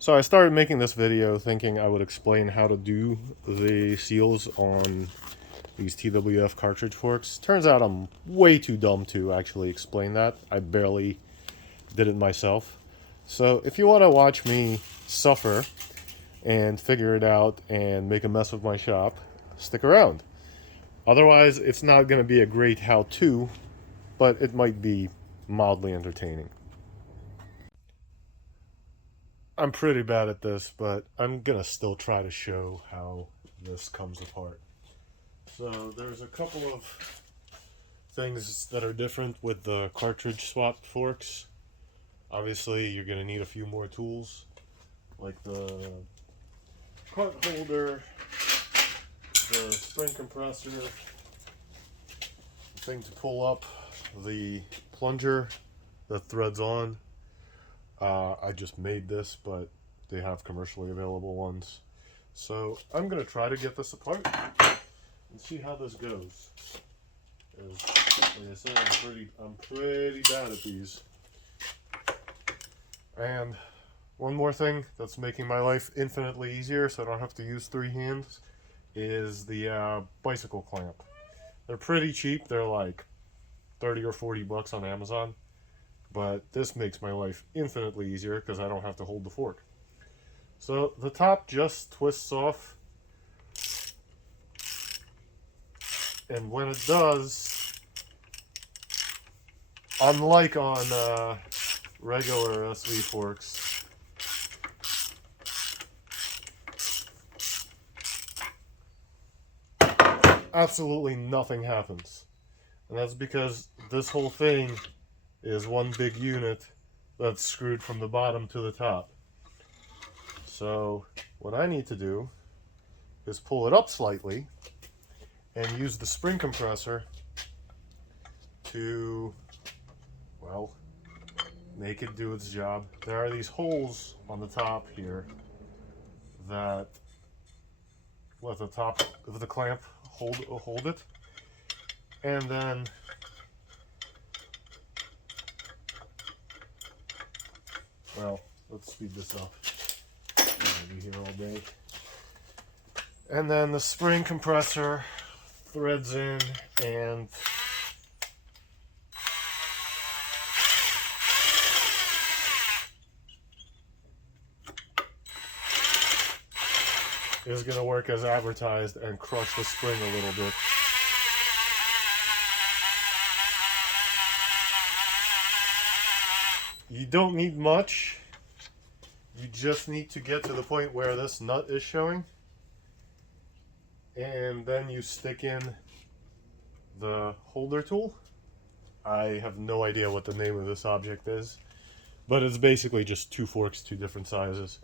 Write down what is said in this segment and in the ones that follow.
So I started making this video thinking I would explain how to do the seals on these TWF cartridge forks. Turns out I'm way too dumb to actually explain that. I barely did it myself. So if you want to watch me suffer and figure it out and make a mess of my shop, stick around. Otherwise, it's not going to be a great how-to, but it might be mildly entertaining. I'm pretty bad at this, but I'm gonna still try to show how this comes apart. So there's a couple of things that are different with the cartridge swap forks. Obviously, you're gonna need a few more tools, like the cart holder, the spring compressor, the thing to pull up the plunger that threads on. I just made this, but they have commercially available ones. So I'm gonna try to get this apart and see how this goes. As, like I said, I'm pretty bad at these. And one more thing that's making my life infinitely easier, so I don't have to use three hands, is the bicycle clamp. They're pretty cheap. They're like 30 or 40 bucks on Amazon. But this makes my life infinitely easier because I don't have to hold the fork. So the top just twists off, and when it does, unlike on regular SV forks, absolutely nothing happens. And that's because this whole thing is one big unit that's screwed from the bottom to the top. So what I need to do is pull it up slightly and use the spring compressor to, well, make it do its job. There are these holes on the top here that let the top of the clamp hold it, and then well, let's speed this up. I'll be here all day. And then the spring compressor threads in and is going to work as advertised and crush the spring a little bit. You don't need much. You just need to get to the point where this nut is showing, and then you stick in the holder tool. I have no idea what the name of this object is, but it's basically just two forks, two different sizes.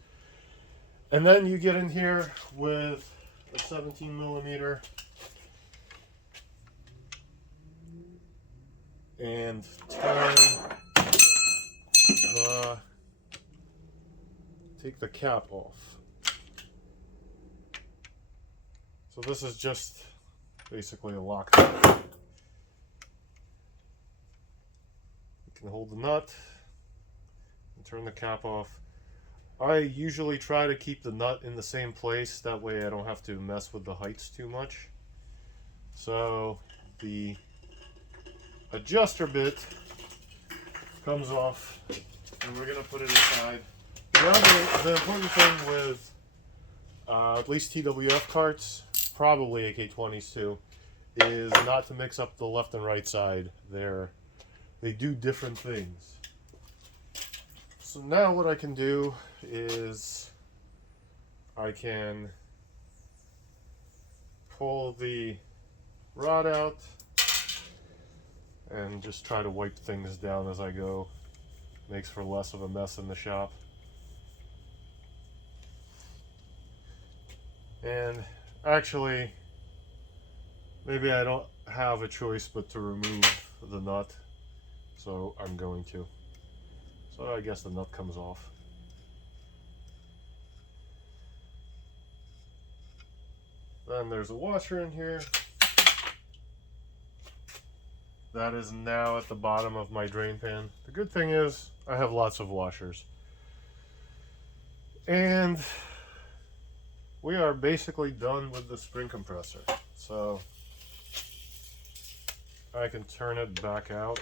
And then you get in here with a 17 millimeter and take the cap off. So this is just basically a lock. You can hold the nut and turn the cap off. I usually try to keep the nut in the same place, that way I don't have to mess with the heights too much. So the adjuster bit comes off and we're going to put it aside. The important thing with at least TWF carts, probably AK-20s too, is not to mix up the left and right side. They do different things. So now what I can do is I can pull the rod out and just try to wipe things down as I go. Makes for less of a mess in the shop. And actually, maybe I don't have a choice but to remove the nut, so I'm going to. So I guess the nut comes off. Then there's a washer in here. That is now at the bottom of my drain pan. The good thing is I have lots of washers. And we are basically done with the spring compressor. So I can turn it back out.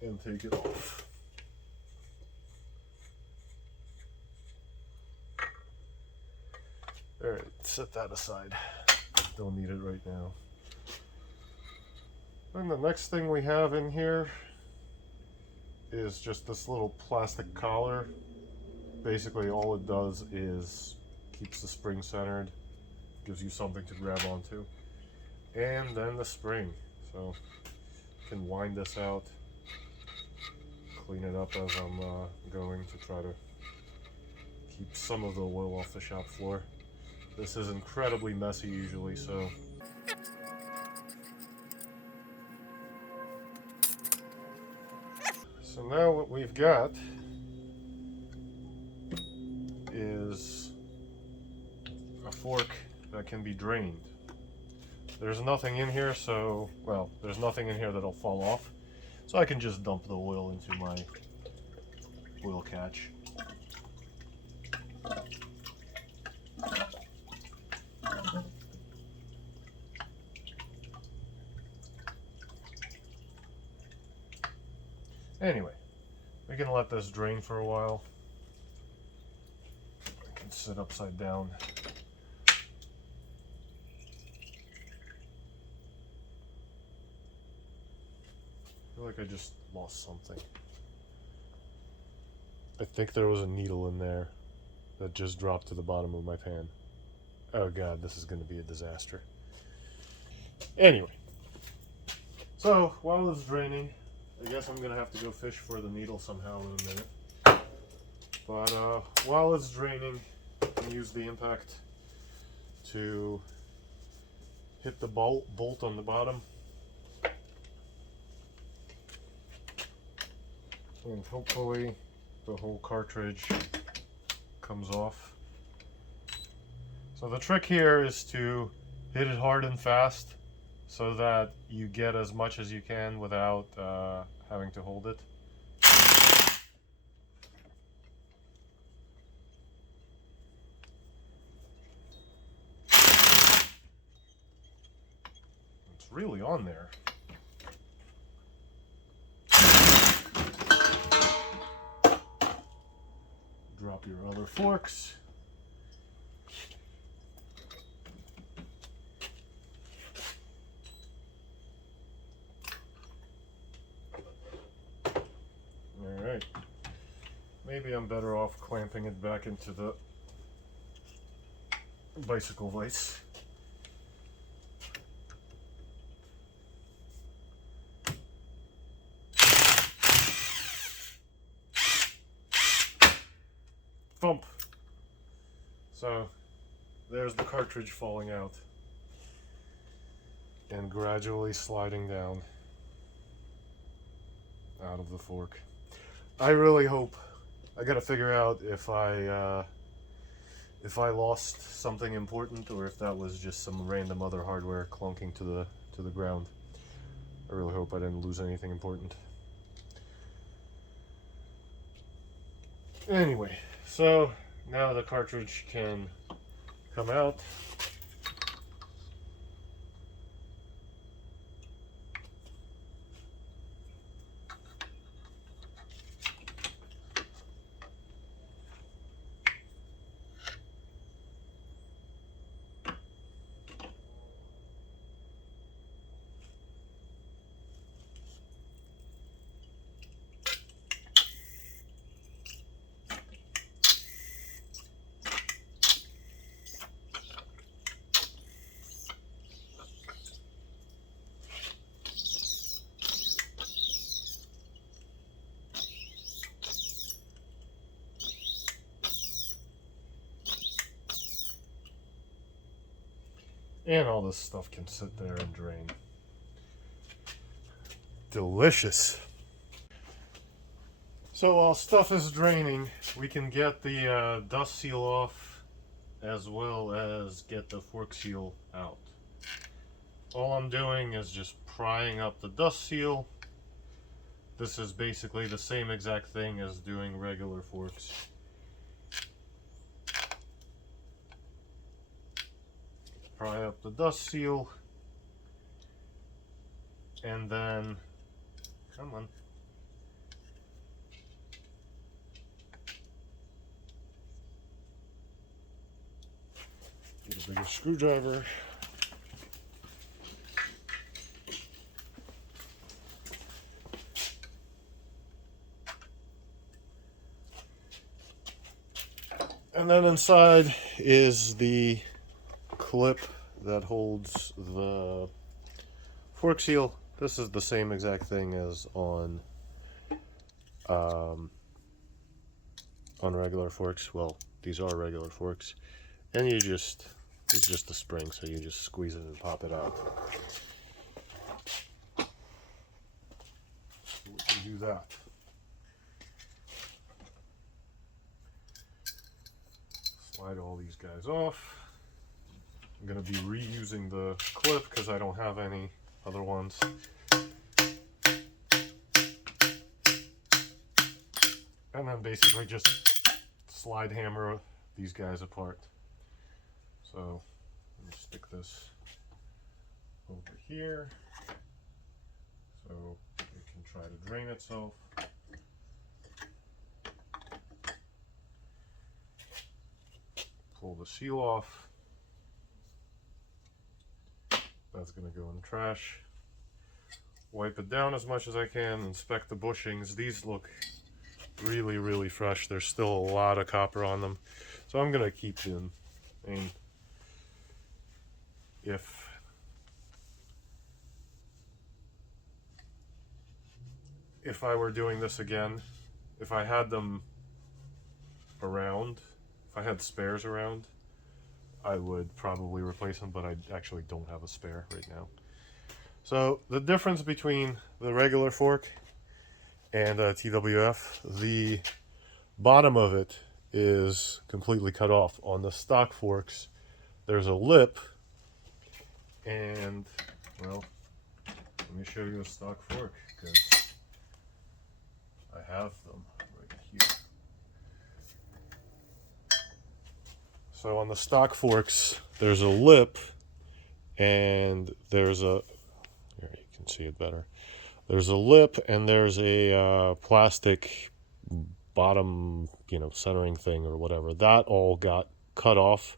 And take it off. Alright, set that aside. Don't need it right now. And the next thing we have in here is just this little plastic collar. Basically all it does is keeps the spring centered, gives you something to grab onto, and then the spring. So you can wind this out, clean it up as I'm going to try to keep some of the oil off the shop floor. This is incredibly messy usually, so now what we've got is a fork that can be drained. There's nothing in here, so, well, there's nothing in here that'll fall off, so I can just dump the oil into my oil catch. Anyway, we can let this drain for a while. I can sit upside down. I feel like I just lost something. I think there was a needle in there that just dropped to the bottom of my pan. Oh god, this is going to be a disaster. Anyway, so while it's draining, I guess I'm going to have to go fish for the needle somehow in a minute. But while it's draining, I can use the impact to hit the bolt on the bottom. And hopefully the whole cartridge comes off. So the trick here is to hit it hard and fast so that you get as much as you can without having to hold it. It's really on there. Drop your other forks. Alright. Maybe I'm better off clamping it back into the bicycle vise. Thump. So there's the cartridge falling out and gradually sliding down out of the fork. I really hope, I gotta figure out if I lost something important or if that was just some random other hardware clunking to the ground. I really hope I didn't lose anything important. Anyway, so now the cartridge can come out. And all this stuff can sit there and drain. Delicious. So while stuff is draining, we can get the dust seal off as well as get the fork seal out. All I'm doing is just prying up the dust seal. This is basically the same exact thing as doing regular forks. Pry up the dust seal, and then, come on. Get a bigger screwdriver. And then inside is the clip that holds the fork seal. This is the same exact thing as on regular forks. Well, these are regular forks. And it's just a spring, so you just squeeze it and pop it out. So we can do that. Slide all these guys off. I'm going to be reusing the clip because I don't have any other ones. And then basically just slide hammer these guys apart. So let me stick this over here so it can try to drain itself. Pull the seal off. That's going to go in the trash. Wipe it down as much as I can. Inspect the bushings. These look really, really fresh. There's still a lot of copper on them, so I'm going to keep them. I mean, if I were doing this again, if I had them around, if I had spares around, I would probably replace them, but I actually don't have a spare right now. So the difference between the regular fork and TWF, the bottom of it is completely cut off. On the stock forks, there's a lip, and, well, let me show you a stock fork, because I have them right here. So on the stock forks, there's a lip, and there's a, here you can see it better. There's a lip, and there's a plastic bottom, centering thing or whatever. That all got cut off,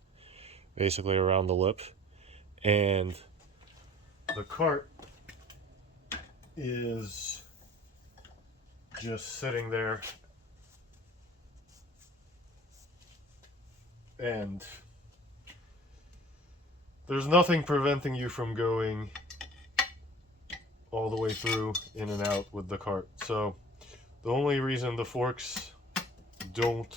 basically around the lip, and the cart is just sitting there, and there's nothing preventing you from going all the way through, in and out with the cart. So the only reason the forks don't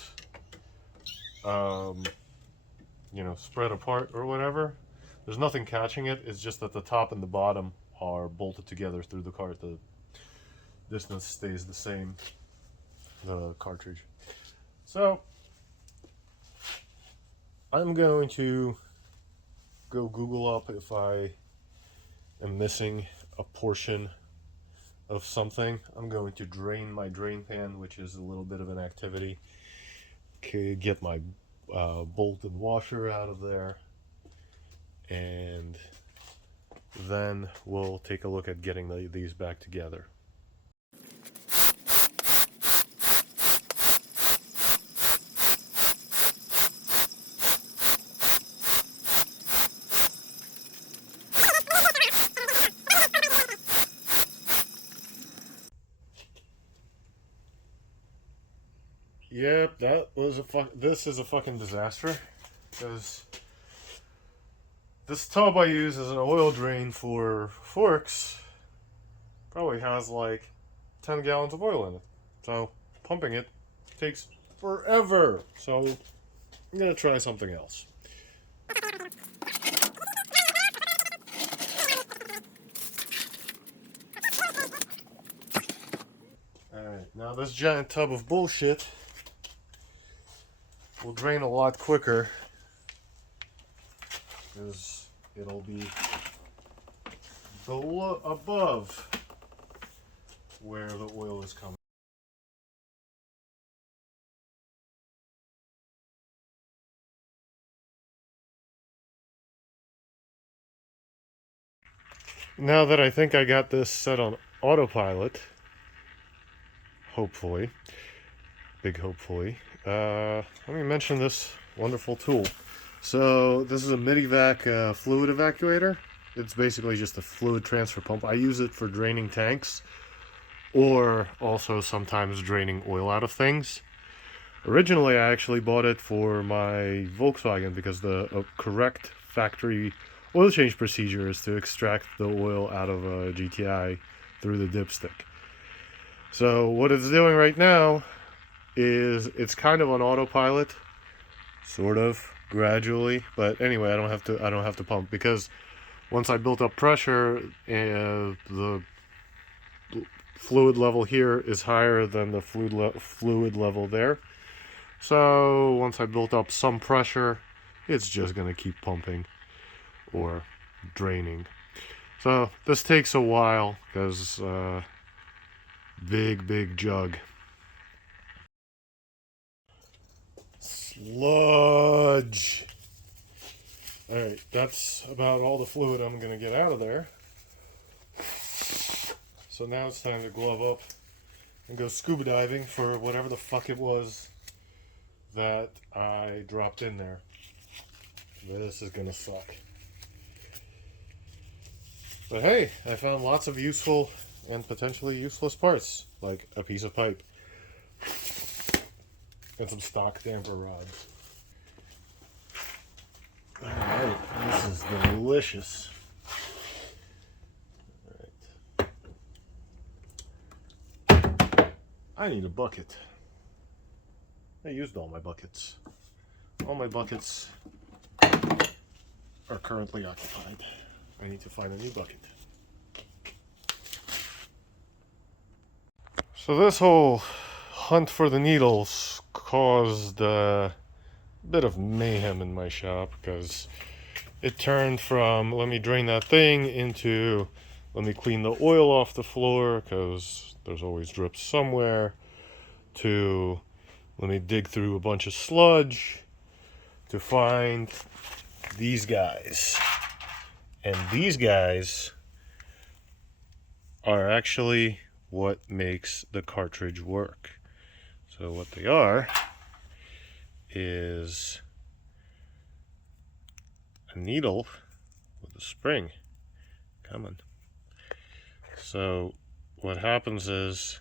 spread apart or whatever, there's nothing catching it, it's just that the top and the bottom are bolted together through the cart. The distance stays the same, the cartridge. So I'm going to go Google up if I am missing a portion of something. I'm going to drain my drain pan, which is a little bit of an activity. Okay, get my bolt and washer out of there, and then we'll take a look at getting these back together. Yep, this is a fucking disaster, because this tub I use as an oil drain for forks probably has like 10 gallons of oil in it. So pumping it takes forever. So I'm gonna try something else. Alright, now this giant tub of bullshit will drain a lot quicker it'll be below, above where the oil is coming. Now that I think I got this set on autopilot, hopefully, big hopefully, let me mention this wonderful tool. So this is a minivac fluid evacuator. It's basically just a fluid transfer pump. I use it for draining tanks or also sometimes draining oil out of things. Originally, I actually bought it for my Volkswagen because the correct factory oil change procedure is to extract the oil out of a GTI through the dipstick. So what it's doing right now is it's kind of on autopilot, sort of gradually, but anyway, I don't have to pump because once I built up pressure, the fluid level here is higher than the fluid level there. So once I built up some pressure, it's just gonna keep pumping or draining. So this takes a while because big jug. Sludge. Alright, that's about all the fluid I'm gonna get out of there. So now it's time to glove up and go scuba diving for whatever the fuck it was that I dropped in there. This is gonna suck. But hey, I found lots of useful and potentially useless parts, like a piece of pipe and some stock damper rods. Alright, this is delicious. Alright. I need a bucket. I used all my buckets. All my buckets are currently occupied. I need to find a new bucket. So this whole hunt for the needles caused a bit of mayhem in my shop because it turned from let me drain that thing into let me clean the oil off the floor because there's always drips somewhere to let me dig through a bunch of sludge to find these guys. And these guys are actually what makes the cartridge work. So what they are is a needle with a spring. Come on. So what happens is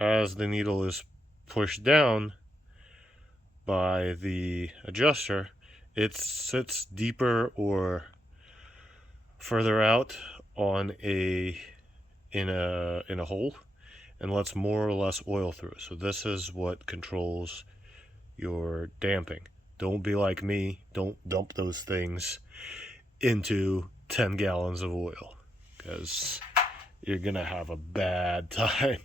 as the needle is pushed down by the adjuster, it sits deeper or further out on in a hole and lets more or less oil through. So this is what controls your damping. Don't be like me. Don't dump those things into 10 gallons of oil because you're gonna have a bad time.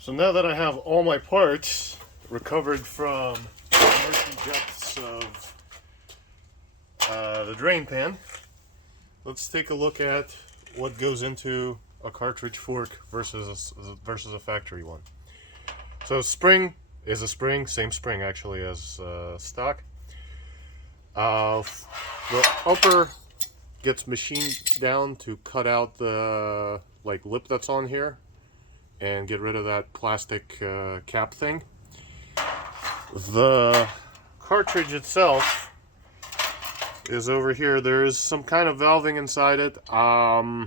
So now that I have all my parts recovered from the murky depths of the drain pan, let's take a look at what goes into a cartridge fork versus a factory one. So spring is a spring, same spring actually as stock. The upper gets machined down to cut out the lip that's on here and get rid of that plastic cap thing. The cartridge itself is over here. There is some kind of valving inside it. I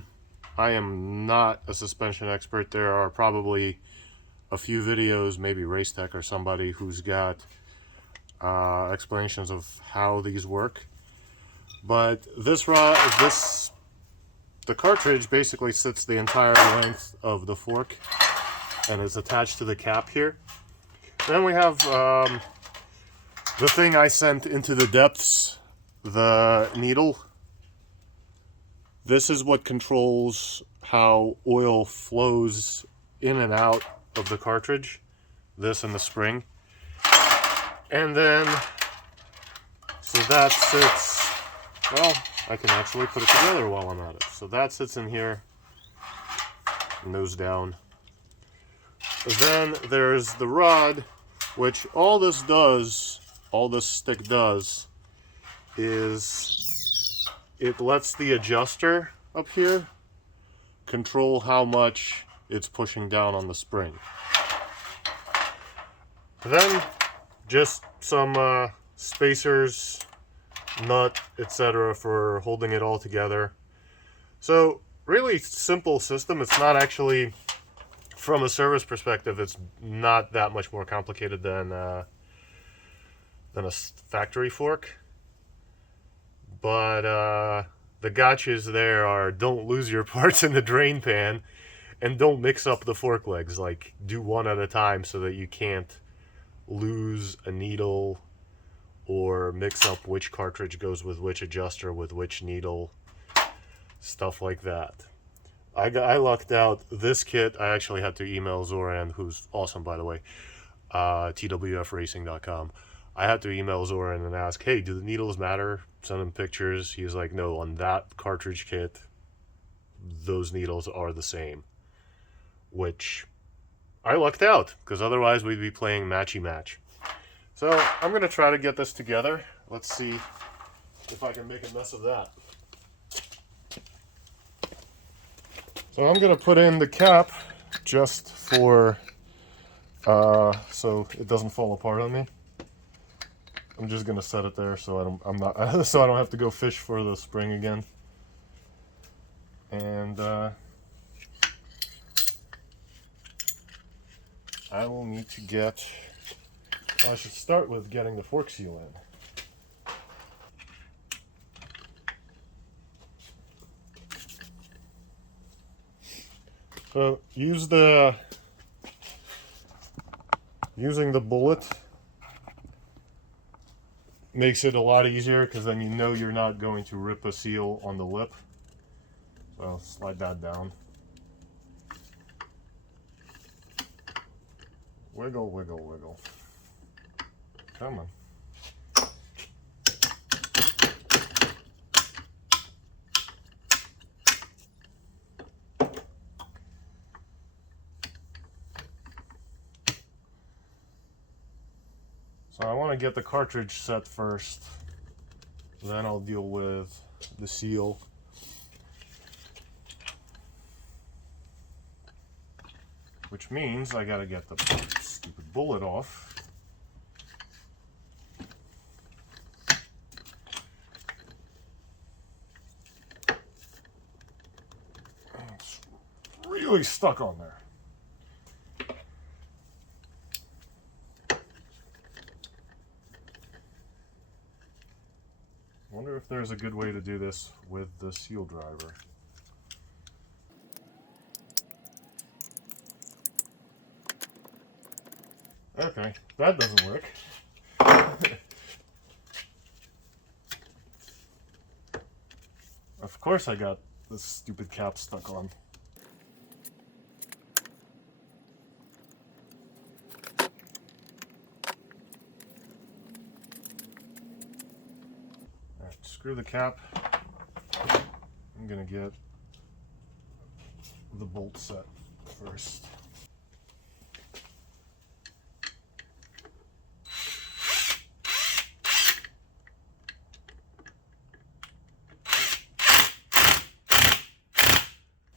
am not a suspension expert. There are probably a few videos, maybe Race Tech or somebody who's got explanations of how these work. But the cartridge basically sits the entire length of the fork and is attached to the cap here. Then we have the thing I sent into the depths, the needle. This is what controls how oil flows in and out of the cartridge. This and the spring. And then that sits, well, I can actually put it together while I'm at it. So that sits in here, nose down. Then there's the rod, which all this stick does, is it lets the adjuster up here control how much it's pushing down on the spring. Then just some spacers, nut, etc. for holding it all together. So really simple system. It's not actually, from a service perspective, it's not that much more complicated than a factory fork. But the gotchas there are, don't lose your parts in the drain pan, and don't mix up the fork legs. Like, do one at a time so that you can't lose a needle or mix up which cartridge goes with which adjuster with which needle, stuff like that. I lucked out. This kit, I actually had to email Zoran, who's awesome, by the way, twfracing.com. I had to email Zoran and ask, hey, do the needles matter? Send him pictures. He was like, no, on that cartridge kit, those needles are the same. Which I lucked out, because otherwise we'd be playing matchy match. So I'm going to try to get this together. Let's see if I can make a mess of that. So I'm going to put in the cap just for, so it doesn't fall apart on me. I'm just going to set it there so so I don't have to go fish for the spring again. And I will need to get, well, I should start with getting the fork seal in. So using the bullet makes it a lot easier, because then you know you're not going to rip a seal on the lip. So I'll slide that down. Wiggle, wiggle, wiggle. Come on. So I want to get the cartridge set first, then I'll deal with the seal. Which means I gotta get the stupid bullet off. It's really stuck on there. Wonder if there's a good way to do this with the seal driver. Okay, that doesn't work. Of course I got this stupid cap stuck on. Alright, screw the cap. I'm gonna get the bolt set first.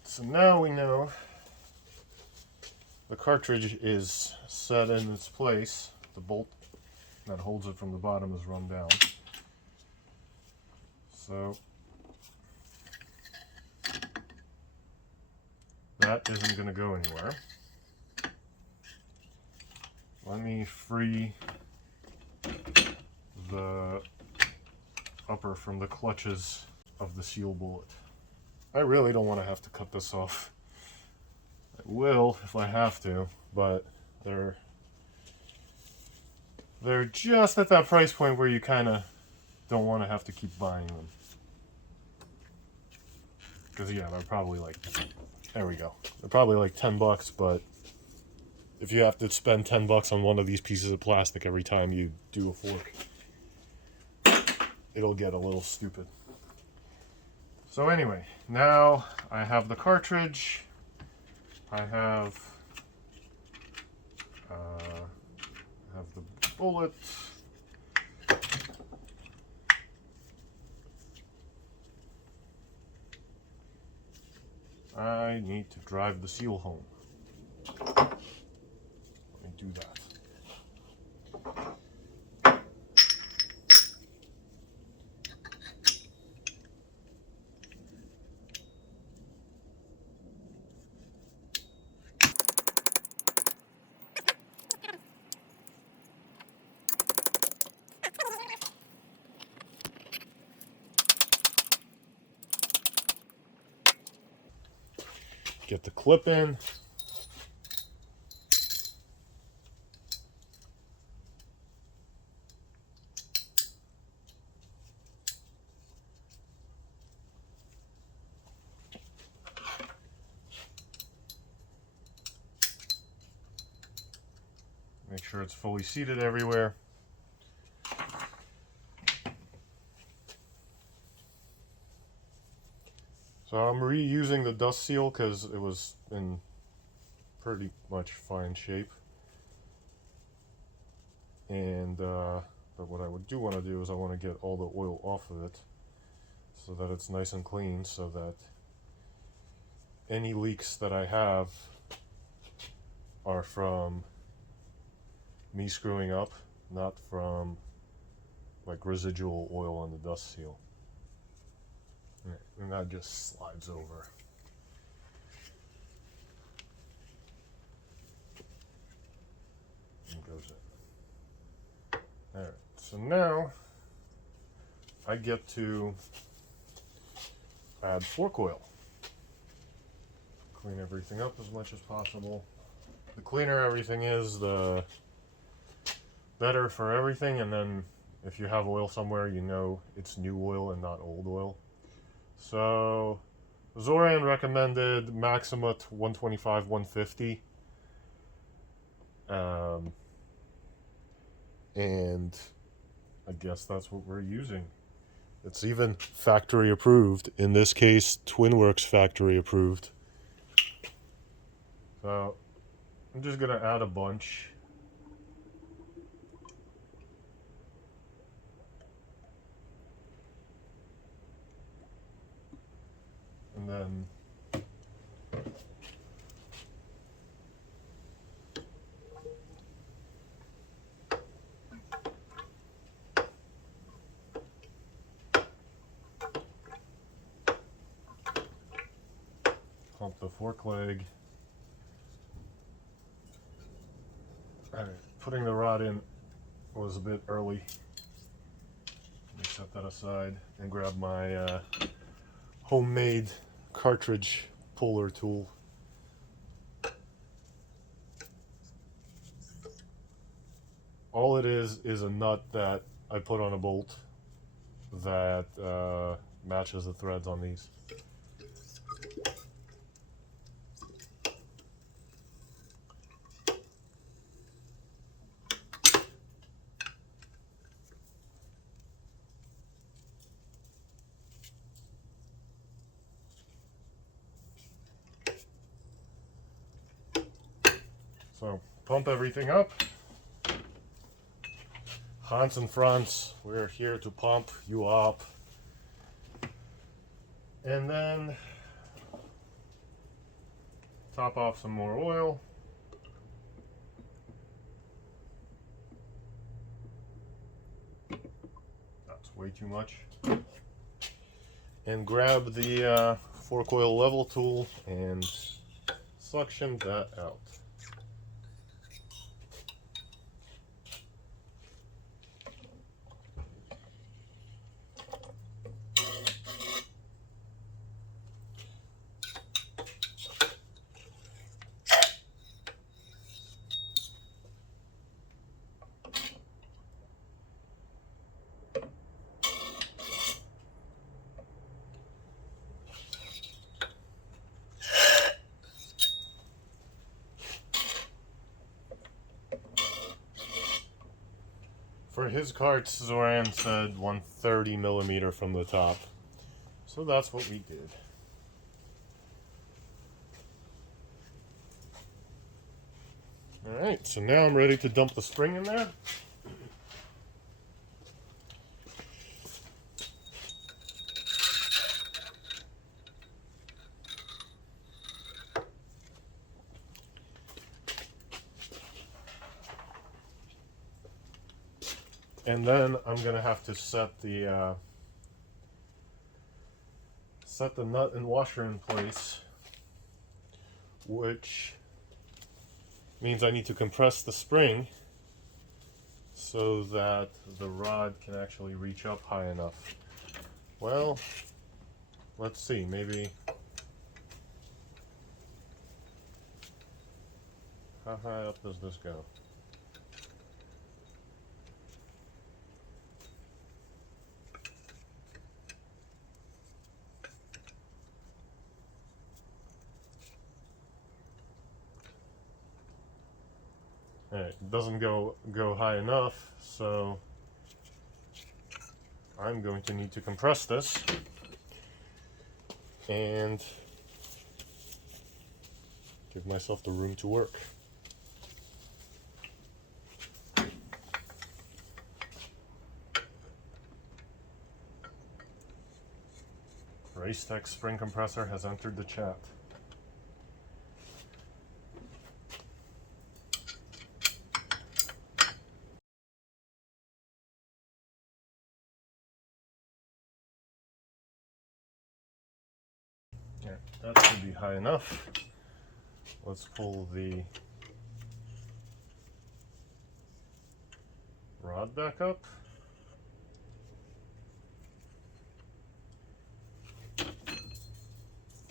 So now we know the cartridge is set in its place. The bolt that holds it from the bottom is run down. So that isn't going to go anywhere. Let me free the upper from the clutches of the seal bullet. I really don't want to have to cut this off. I will if I have to, but they're just at that price point where you kind of don't want to have to keep buying them. Because yeah, they're probably like, there we go. They're probably like $10, but if you have to spend $10 on one of these pieces of plastic every time you do a fork. it'll get a little stupid. So anyway, now I have the cartridge. I have the bullet. I need to drive the seal home. Let me do that. Get the clip in. Make sure it's fully seated everywhere. So I'm reusing the dust seal because it was in pretty much fine shape. And but what I do want to do is I want to get all the oil off of it so that it's nice and clean, so that any leaks that I have are from me screwing up, not from like residual oil on the dust seal. And that just slides over. And goes in. Alright, so now I get to add fork oil. Clean everything up as much as possible. The cleaner everything is, the better for everything, and then if you have oil somewhere, you know it's new oil and not old oil. So Zoran recommended Maxima 125, 150. And I guess that's what we're using. It's even factory approved. In this case, Twinworks factory approved. So I'm just gonna add a bunch. And then pump the fork leg. Alright, putting the rod in was a bit early. Let me set that aside and grab my homemade cartridge puller tool. All it is a nut that I put on a bolt that matches the threads on these. So pump everything up. Hans and Franz, we're here to pump you up. And then top off some more oil. That's way too much. And grab the fork oil level tool and suction that out. for his carts, Zoran said 130 millimeter from the top. So that's what we did. Alright, so now I'm ready to dump the spring in there. And then I'm going to have to set the nut and washer in place, which means I need to compress the spring so that the rod can actually reach up high enough. Well, let's see, maybe how high up does this go? Alright, it doesn't go high enough, so I'm going to need to compress this and give myself the room to work. Racetech spring compressor has entered the chat. That should be high enough. Let's pull the rod back up.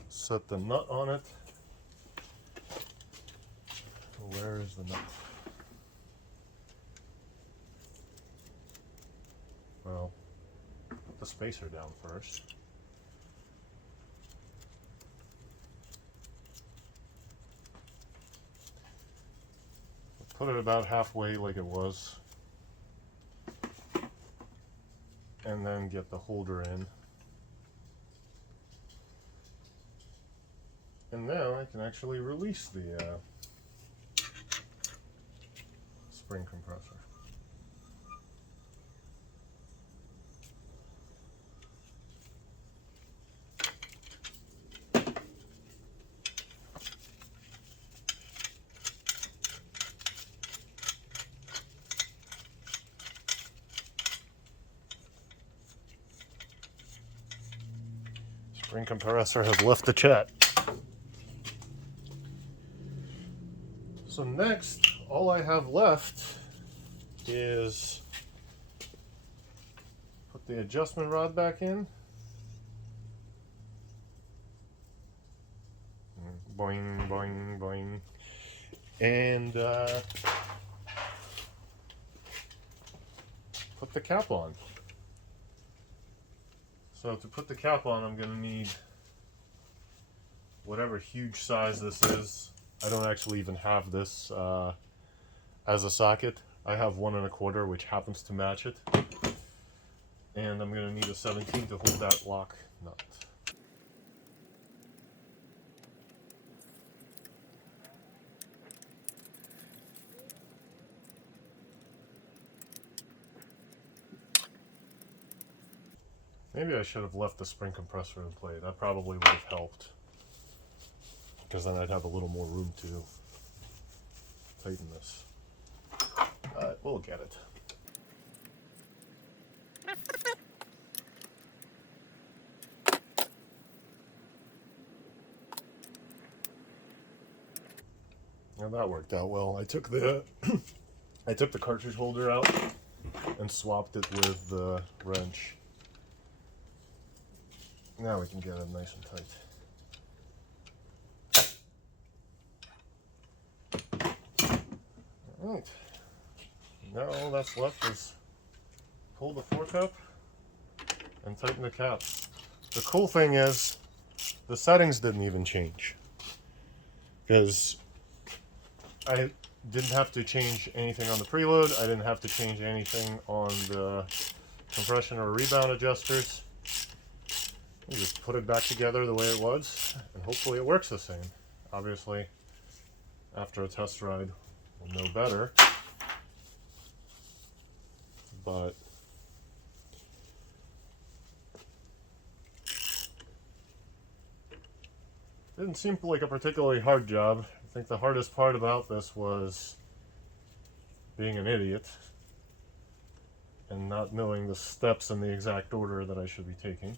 Set the nut on it. Where is the nut? Well, put the spacer down first. Put it about halfway like it was, and then get the holder in. And now I can actually release the spring compressor. Spring compressor has left the chat. So next, all I have left is put the adjustment rod back in. Boing, boing, boing. And put the cap on. So to put the cap on, I'm going to need whatever huge size this is. I don't actually even have this as a socket. I have 1 1/4, which happens to match it. And I'm going to need a 17 to hold that lock nut. Maybe I should have left the spring compressor in play. That probably would have helped, because then I'd have a little more room to tighten this. We'll get it. Now that worked out well. I took the I took the cartridge holder out and swapped it with the wrench. Now we can get it nice and tight. Alright. Now all that's left is pull the fork up and tighten the cap. The cool thing is the settings didn't even change, because didn't have to change anything on the preload. I didn't have to change anything on the compression or rebound adjusters. I just put it back together the way it was, and hopefully it works the same. Obviously, after a test ride, we'll know better. But it didn't seem like a particularly hard job. I think the hardest part about this was being an idiot and not knowing the steps in the exact order that I should be taking.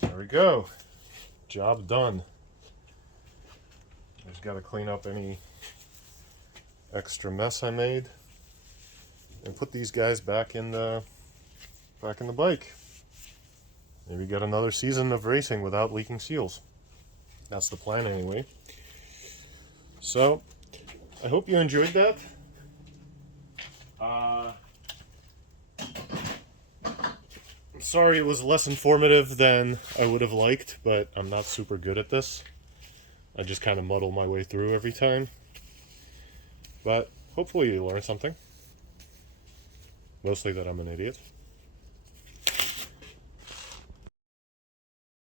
There we go. Job done. Just got to clean up any extra mess I made and put these guys back in the bike. Maybe get another season of racing without leaking seals. That's the plan anyway. So, I hope you enjoyed that. I'm sorry it was less informative than I would have liked, but I'm not super good at this. I just kind of muddle my way through every time. But hopefully you learned something. Mostly that I'm an idiot.